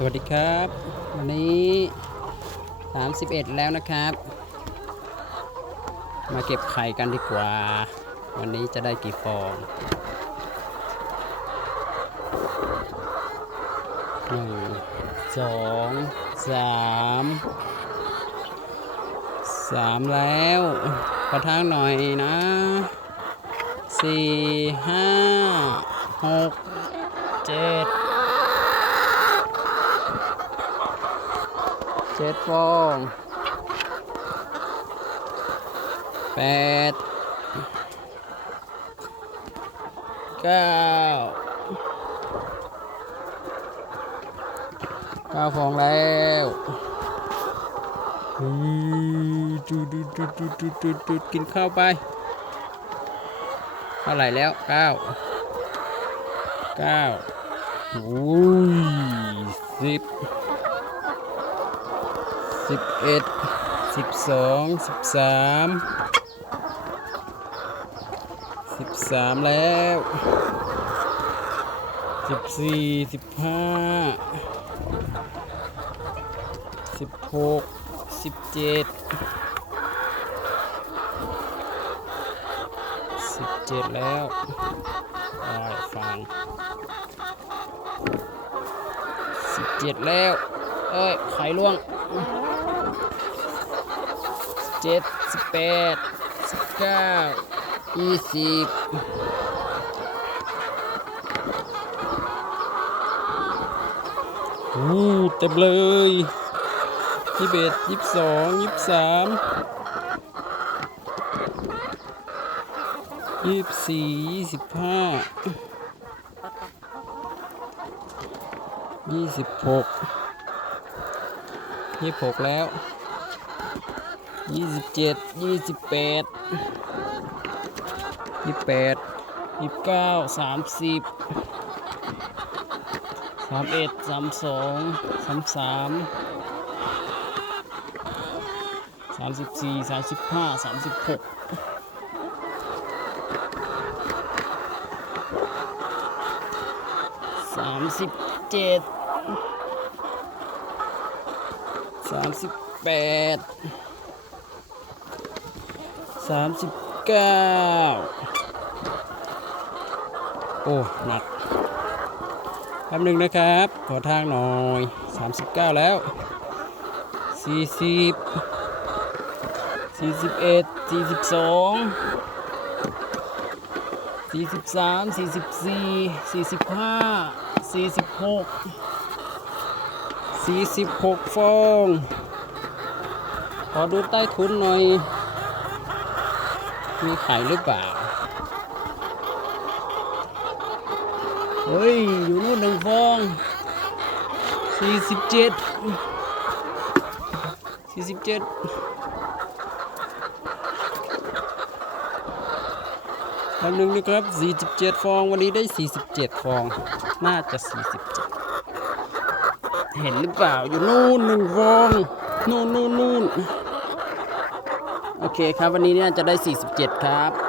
สวัสดีครับ วันนี้ 31 แล้วนะครับ มาเก็บไข่กันดีกว่า วันนี้จะได้กี่ฟองหนึ่งสองสามสามแล้วประทางหน่อยนะสี่ห้าหกเจ็ด เจ็ดฟองแปดเก้าเก้าฟองแล้วอือดูดูดูดูดูดูดูกินข้าวไป เท่าไหร่แล้วเก้าเก้าโอ้ยสิบ สิบเอ็ดสิบสองสิบสามสิบสามแล้วสิบสี่สิบห้าสิบหกสิบเจ็ดสิบเจ็ดแล้วได้ฟังสิบเจ็ดแล้ว เอ้ยไข่ล่วง เจ็ดสิบแปดสิบเก้ายี่สิบอู้เต็มเลยยี่สิบเอ็ดยี่สิบสองยี่สิบสามยี่สิบสี่ยี่สิบห้ายี่สิบหกยี่สิบหกแล้ว ยี่สิบเจ็ดยี่สิบแปดยี่สิบแปดยี่สิบเก้าสามสิบสามเอ็ดสามสองสามสามสามสิบสี่สามสิบห้าสามสิบหกสามสิบเจ็ดสามสิบแปด สามสิบเก้าโอ้ หนักคำหนึ่งนะครับ ขอทางหน่อยสามสิบเก้าแล้วสี่สิบสี่สิบเอ็ดสี่สิบสองสี่สิบสามสี่สิบสี่สี่สิบห้าสี่สิบหกสี่สิบหกฟอง ขอดูใต้ทุนหน่อย มีไข่หรือเปล่า เฮ้ย อยู่นู่นหนึ่งฟองสี่สิบเจ็ดสี่สิบเจ็ดคำหนึ่งนะครับสี่สิบเจ็ดฟอง วันนี้ได้สี่สิบเจ็ดฟอง น่าจะสี่สิบเจ็ดเห็นหรือเปล่า อยู่นู่นหนึ่งฟอง นู่นนู่นนู่น โอเคครับ วันนี้เนี่ยจะได้ 47 ครับ